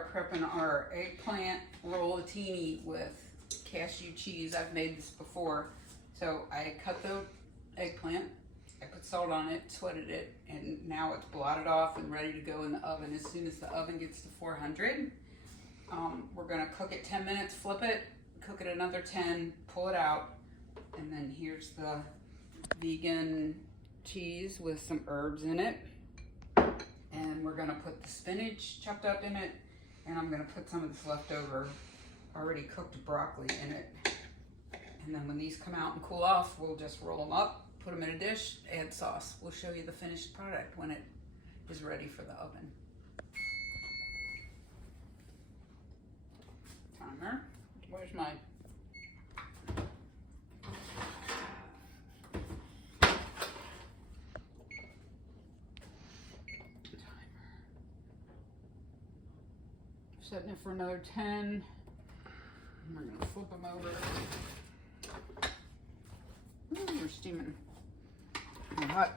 are prepping our eggplant rollatini with cashew cheese. I've made this before. So I cut the eggplant, I put salt on it, sweated it, and now it's blotted off and ready to go in the oven. As soon as the oven gets to 400, we're gonna cook it 10 minutes, flip it, cook it another 10, pull it out, and then here's the vegan cheese with some herbs in it. And we're gonna put the spinach chopped up in it, and I'm gonna put some of this leftover already cooked broccoli in it. And then when these come out and cool off, we'll just roll them up, put them in a dish, add sauce. We'll show you the finished product when it is ready for the oven. Timer. Where's my... Setting it for another 10. We're gonna flip them over. Ooh, they're steaming. They're hot.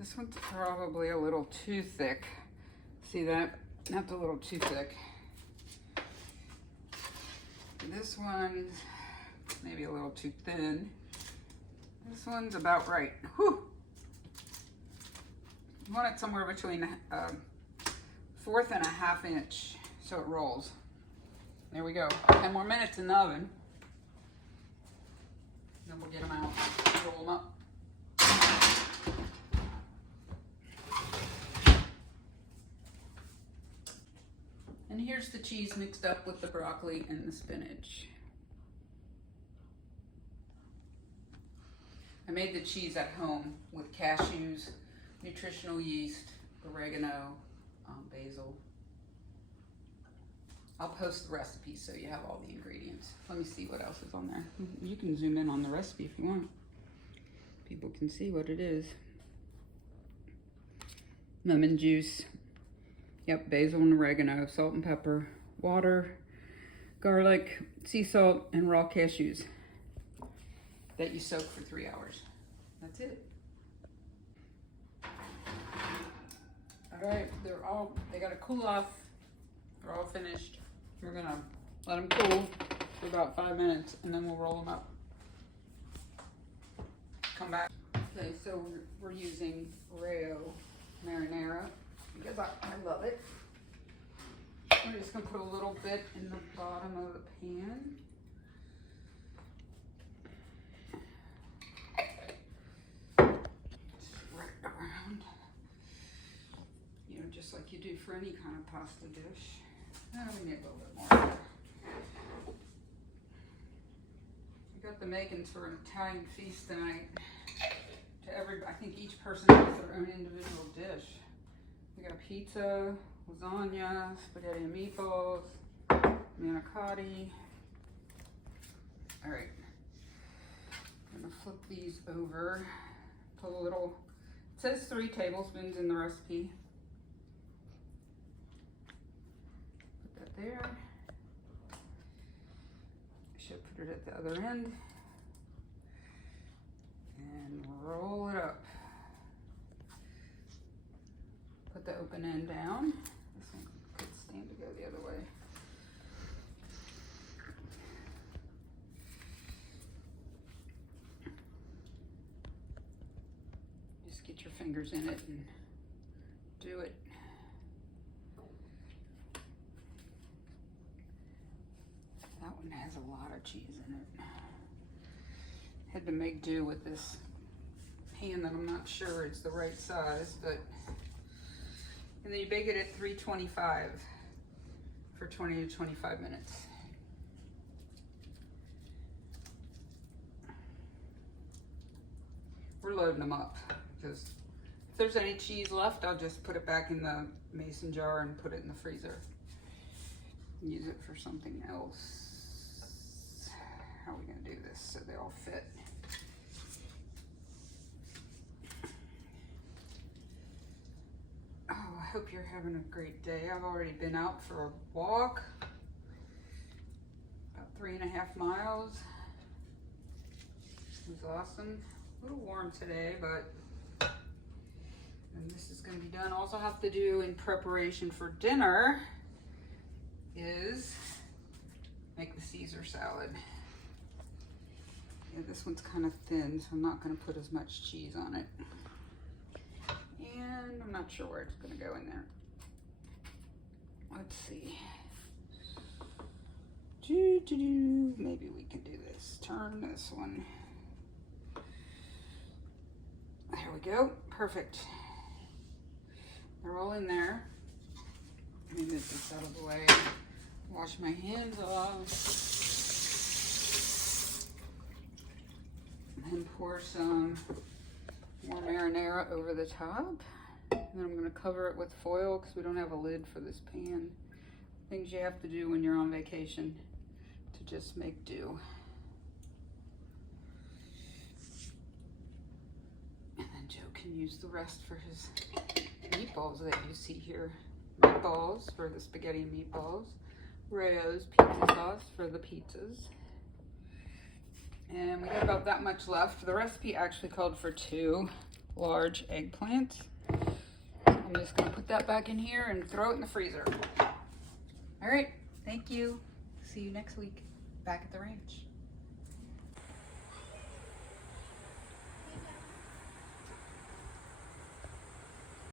This one's probably a little too thick. See that? That's a little too thick. This one's maybe a little too thin. This one's about right. Whew. You want it somewhere between 1/4 and a 1/2 inch so it rolls. There we go. 10 more minutes in the oven. Then we'll get them out, roll them up. And here's the cheese mixed up with the broccoli and the spinach. I made the cheese at home with cashews, nutritional yeast, oregano, basil. I'll post the recipe so you have all the ingredients. Let me see what else is on there. You can zoom in on the recipe if you want. People can see what it is. Lemon juice. Yep, basil and oregano, salt and pepper, water, garlic, sea salt, and raw cashews that you soak for 3 hours. That's it. All right, they gotta cool off. They're all finished. We're gonna let them cool for about 5 minutes and then we'll roll them up. Come back. Okay, so we're using Oreo marinara because I love it. I'm just gonna put a little bit in the bottom of the pan. Just like you do for any kind of pasta dish. We need a little bit more. We got the makings for an Italian feast tonight. I think each person has their own individual dish. We got pizza, lasagna, spaghetti and meatballs, manicotti. All right, I'm gonna flip these over. Put a little, it says 3 tablespoons in the recipe. There. Should put it at the other end and roll it up. Put the open end down. This one could stand to go the other way. Just get your fingers in it and do it. That one has a lot of cheese in it. Had to make do with this pan that I'm not sure it's the right size, but. And then you bake it at 325 for 20 to 25 minutes. We're loading them up because if there's any cheese left, I'll just put it back in the mason jar and put it in the freezer. Use it for something else. How are we gonna do this so they all fit? Oh, I hope you're having a great day. I've already been out for a walk, about 3.5 miles. It was awesome. A little warm today, but And this is gonna be done. Also have to do in preparation for dinner is make the Caesar salad. Yeah, this one's kind of thin, so I'm not gonna put as much cheese on it. And I'm not sure where it's gonna go in there. Let's see. Maybe we can do this. Turn this one. There we go. Perfect. They're all in there. Let me move this out of the way. Wash my hands off. And then pour some more marinara over the top. And then I'm going to cover it with foil because we don't have a lid for this pan. Things you have to do when you're on vacation to just make do. And then Joe can use the rest for his meatballs that you see here. Meatballs for the spaghetti and meatballs. Rayo's pizza sauce for the pizzas. And we got about that much left. The recipe actually called for 2 large eggplants. I'm just gonna put that back in here and throw it in the freezer. All right, thank you. See you next week back at the ranch.